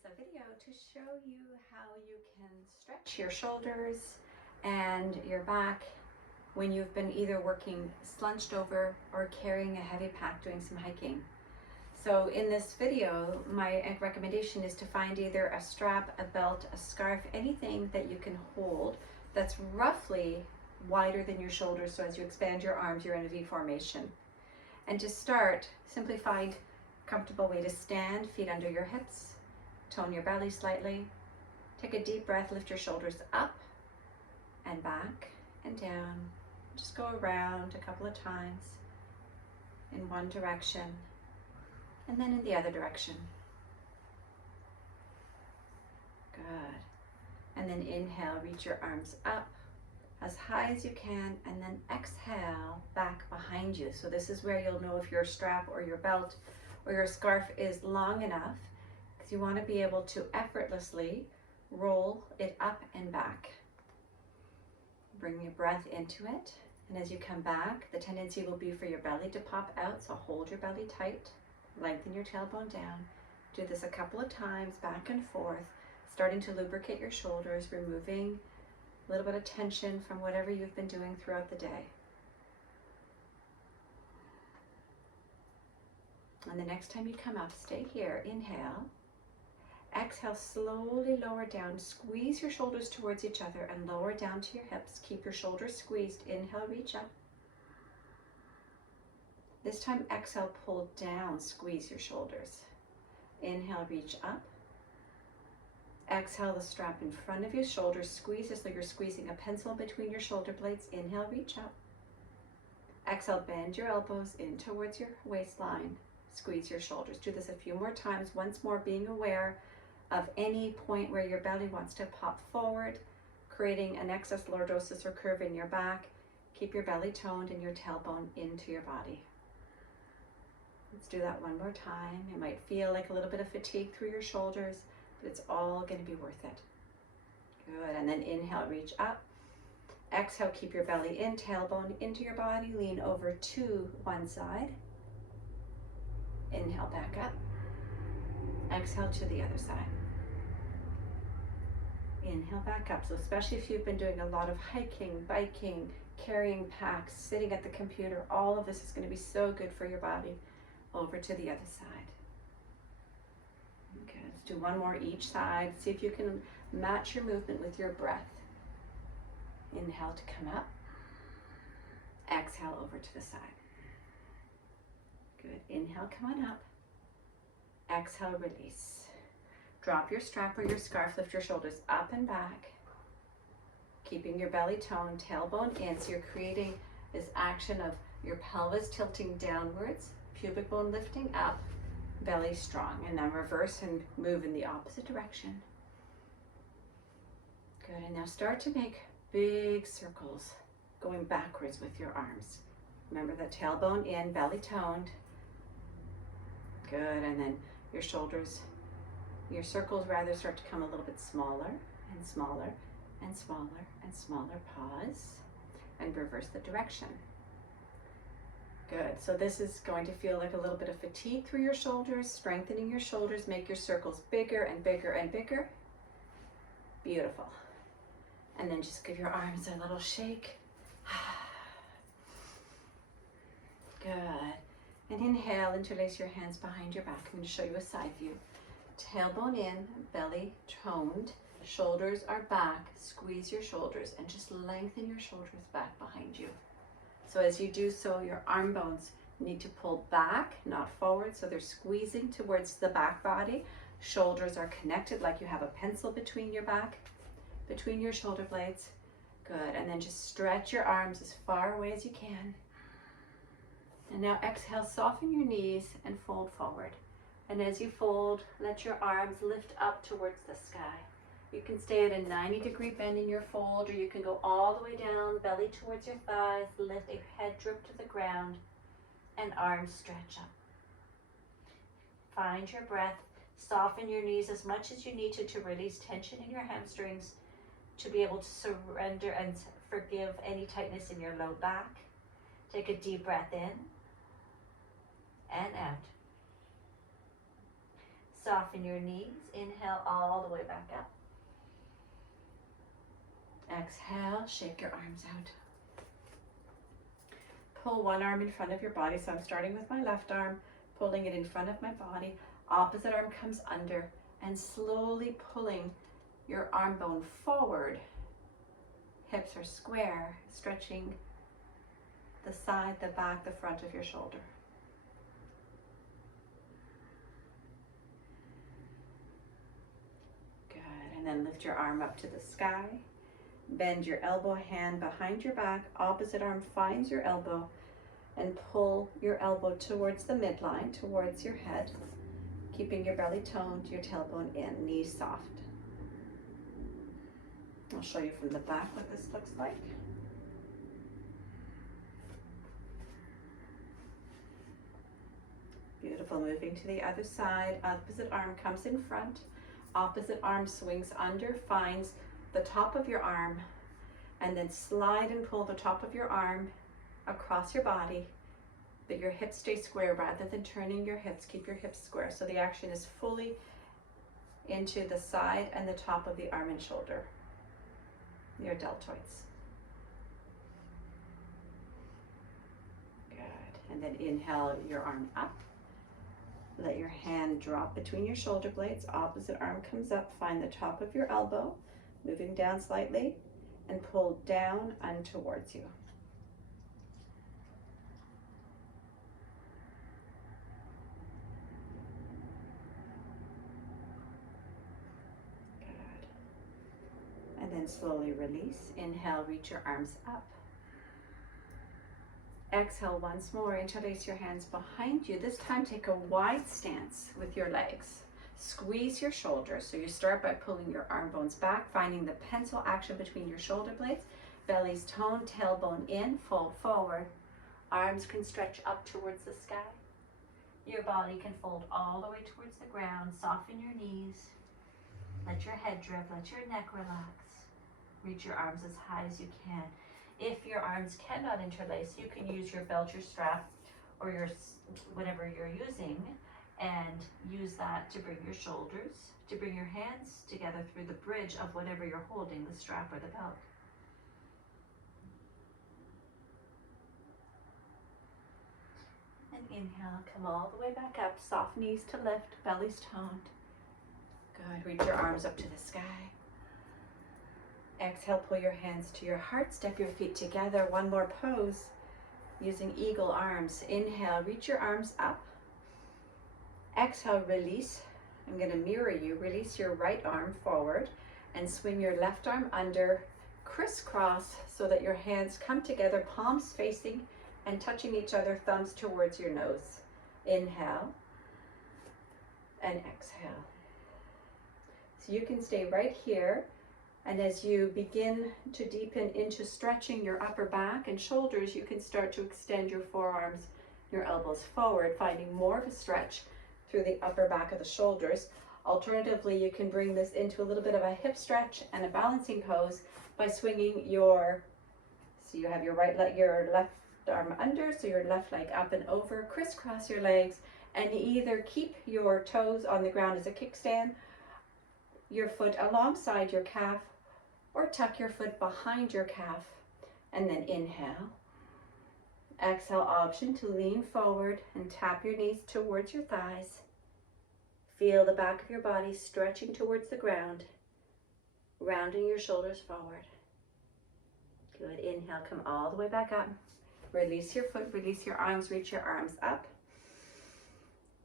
is a video to show you how you can stretch your shoulders and your back when you've been either working slunched over or carrying a heavy pack doing some hiking. So in this video, my recommendation is to find either a strap, a belt, a scarf, anything that you can hold that's roughly wider than your shoulders, so as you expand your arms, you're in a V formation. And to start, simply find a comfortable way to stand, feet under your hips, tone your belly slightly, take a deep breath, lift your shoulders up and back and down. Just go around a couple of times in one direction and then in the other direction. Good. And then inhale, reach your arms up as high as you can, and then exhale back behind you. So this is where you'll know if your strap or your belt or your scarf is long enough, because you want to be able to effortlessly roll it up and back. Bring your breath into it, and as you come back, the tendency will be for your belly to pop out, so hold your belly tight, lengthen your tailbone down. Do this a couple of times, back and forth, starting to lubricate your shoulders, removing a little bit of tension from whatever you've been doing throughout the day. And the next time you come up, stay here, inhale. Exhale, slowly lower down, squeeze your shoulders towards each other and lower down to your hips. Keep your shoulders squeezed, inhale, reach up. This time, exhale, pull down, squeeze your shoulders. Inhale, reach up. Exhale, the strap in front of your shoulders, squeeze as though you're squeezing a pencil between your shoulder blades. Inhale, reach up. Exhale, bend your elbows in towards your waistline, squeeze your shoulders. Do this a few more times, once more being aware of any point where your belly wants to pop forward, creating an excess lordosis or curve in your back. Keep your belly toned and your tailbone into your body. Let's do that one more time. It might feel like a little bit of fatigue through your shoulders, but it's all going to be worth it. Good, and then inhale, reach up. Exhale, keep your belly in, tailbone into your body, lean over to one side. Inhale, back up. Exhale to the other side. Inhale, back up. So especially if you've been doing a lot of hiking, biking, carrying packs, sitting at the computer, all of this is going to be so good for your body. Over to the other side. Okay, let's do one more each side. See if you can match your movement with your breath. Inhale to come up. Exhale over to the side. Good. Inhale, come on up. Exhale, release. Drop your strap or your scarf, lift your shoulders up and back. Keeping your belly toned, tailbone in, so you're creating this action of your pelvis tilting downwards, pubic bone lifting up, belly strong, and then reverse and move in the opposite direction. Good, and now start to make big circles going backwards with your arms. Remember that tailbone in, belly toned. Good, and then your shoulders, your circles rather, start to come a little bit smaller and smaller and smaller and smaller. Pause and reverse the direction. Good, so this is going to feel like a little bit of fatigue through your shoulders, strengthening your shoulders, make your circles bigger and bigger and bigger. Beautiful. And then just give your arms a little shake. Good. And inhale, interlace your hands behind your back. I'm going to show you a side view. Tailbone in, belly toned, shoulders are back, squeeze your shoulders and just lengthen your shoulders back behind you. So as you do so, your arm bones need to pull back, not forward, so they're squeezing towards the back body. Shoulders are connected like you have a pencil between your back, between your shoulder blades. Good, and then just stretch your arms as far away as you can. And now exhale, soften your knees and fold forward. And as you fold, let your arms lift up towards the sky. You can stay at a 90-degree bend in your fold, or you can go all the way down, belly towards your thighs, let a head drip to the ground, and arms stretch up. Find your breath, soften your knees as much as you need to release tension in your hamstrings, to be able to surrender and forgive any tightness in your low back. Take a deep breath in and out. Soften your knees. Inhale all the way back up. Exhale, shake your arms out. Pull one arm in front of your body. So I'm starting with my left arm, pulling it in front of my body. Opposite arm comes under, and slowly pulling your arm bone forward. Hips are square, stretching the side, the back, the front of your shoulder. Good, and then lift your arm up to the sky. Bend your elbow, hand behind your back. Opposite arm finds your elbow, and pull your elbow towards the midline, towards your head, keeping your belly toned, your tailbone in, knees soft. I'll show you from the back what this looks like. Beautiful. Moving to the other side. Opposite arm comes in front. Opposite arm swings under, finds the top of your arm, and then slide and pull the top of your arm across your body, but your hips stay square rather than turning your hips. Keep your hips square. So the action is fully into the side and the top of the arm and shoulder, your deltoids. Good. And then inhale your arm up. Let your hand drop between your shoulder blades. Opposite arm comes up. Find the top of your elbow, moving down slightly, and pull down and towards you. Good. And then slowly release. Inhale, reach your arms up. Exhale once more. Interlace your hands behind you. This time take a wide stance with your legs. Squeeze your shoulders. So you start by pulling your arm bones back, finding the pencil action between your shoulder blades. Belly's toned, tailbone in, fold forward. Arms can stretch up towards the sky. Your body can fold all the way towards the ground. Soften your knees. Let your head drip. Let your neck relax. Reach your arms as high as you can. If your arms cannot interlace, you can use your belt, your strap, or your whatever you're using, and use that to bring your shoulders, to bring your hands together through the bridge of whatever you're holding, the strap or the belt. And inhale, come all the way back up, soft knees to lift, belly's toned. Good, reach your arms up to the sky. Exhale, pull your hands to your heart, step your feet together. One more pose using eagle arms. Inhale, reach your arms up. Exhale, release. I'm going to mirror you. Release your right arm forward and swing your left arm under, crisscross so that your hands come together, palms facing and touching each other, thumbs towards your nose. Inhale and exhale. So you can stay right here. And as you begin to deepen into stretching your upper back and shoulders, you can start to extend your forearms, your elbows forward, finding more of a stretch through the upper back of the shoulders. Alternatively, you can bring this into a little bit of a hip stretch and a balancing pose by swinging so you have your your left arm under, so your left leg up and over, crisscross your legs, and either keep your toes on the ground as a kickstand, your foot alongside your calf, or tuck your foot behind your calf, and then inhale. Exhale, option to lean forward and tap your knees towards your thighs. Feel the back of your body stretching towards the ground, rounding your shoulders forward. Good, inhale, come all the way back up. Release your foot, release your arms, reach your arms up.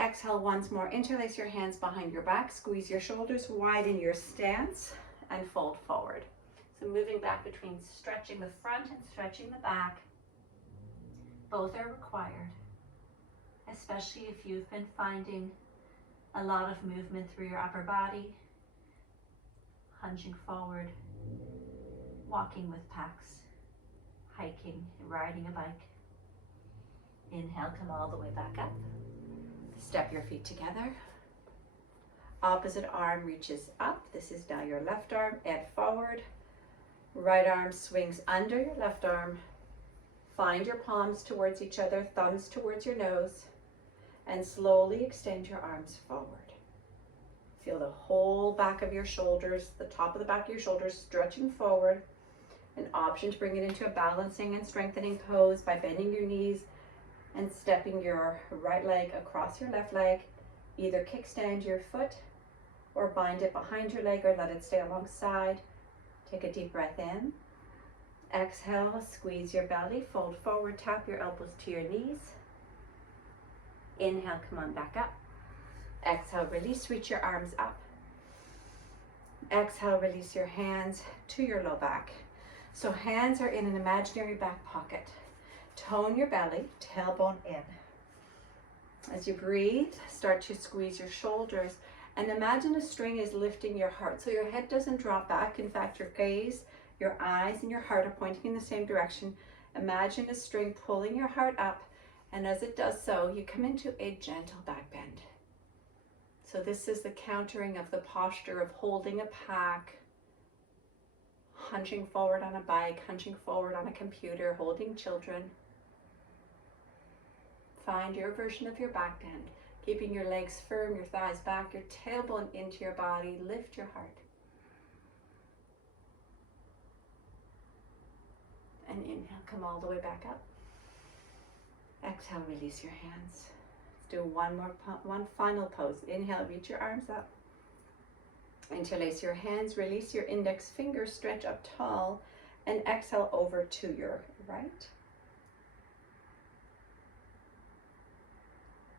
Exhale once more, interlace your hands behind your back, squeeze your shoulders, widen your stance, and fold forward. So moving back between stretching the front and stretching the back. Both are required, especially if you've been finding a lot of movement through your upper body, hinging forward, walking with packs, hiking, riding a bike. Inhale, come all the way back up. Step your feet together. Opposite arm reaches up. This is now your left arm. Head forward. Right arm swings under your left arm. Find your palms towards each other, thumbs towards your nose, and slowly extend your arms forward. Feel the whole back of your shoulders, the top of the back of your shoulders stretching forward. An option to bring it into a balancing and strengthening pose by bending your knees and stepping your right leg across your left leg. Either kickstand your foot or bind it behind your leg or let it stay alongside. Take a deep breath in. Exhale, squeeze your belly, fold forward, tap your elbows to your knees. Inhale, come on back up. Exhale, release, reach your arms up. Exhale, release your hands to your low back. So hands are in an imaginary back pocket. Tone your belly, tailbone in. As you breathe, start to squeeze your shoulders and imagine a string is lifting your heart. So your head doesn't drop back. In fact, your gaze, your eyes, and your heart are pointing in the same direction. Imagine a string pulling your heart up, and as it does so, you come into a gentle back bend. So this is the countering of the posture of holding a pack, hunching forward on a bike, hunching forward on a computer, holding children. Find your version of your back bend, keeping your legs firm, your thighs back, your tailbone into your body. Lift your heart. And inhale, come all the way back up. Exhale, release your hands. Let's do one final pose. Inhale, reach your arms up. Interlace your hands, release your index finger, stretch up tall, and exhale over to your right.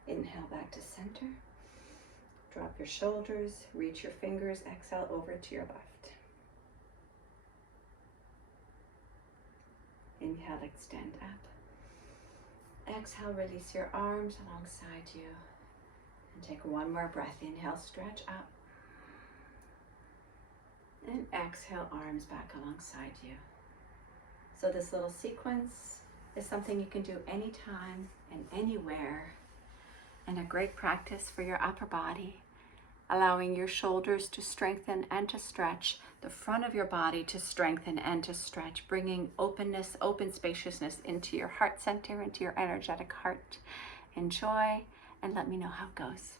Inhale back to center. Drop your shoulders, reach your fingers, exhale over to your left. Inhale, extend up. Exhale, release your arms alongside you. And take one more breath. Inhale, stretch up. And exhale, arms back alongside you. So this little sequence is something you can do anytime and anywhere, and a great practice for your upper body, allowing your shoulders to strengthen and to stretch, the front of your body to strengthen and to stretch, bringing openness, open spaciousness into your heart center, into your energetic heart. Enjoy, and let me know how it goes.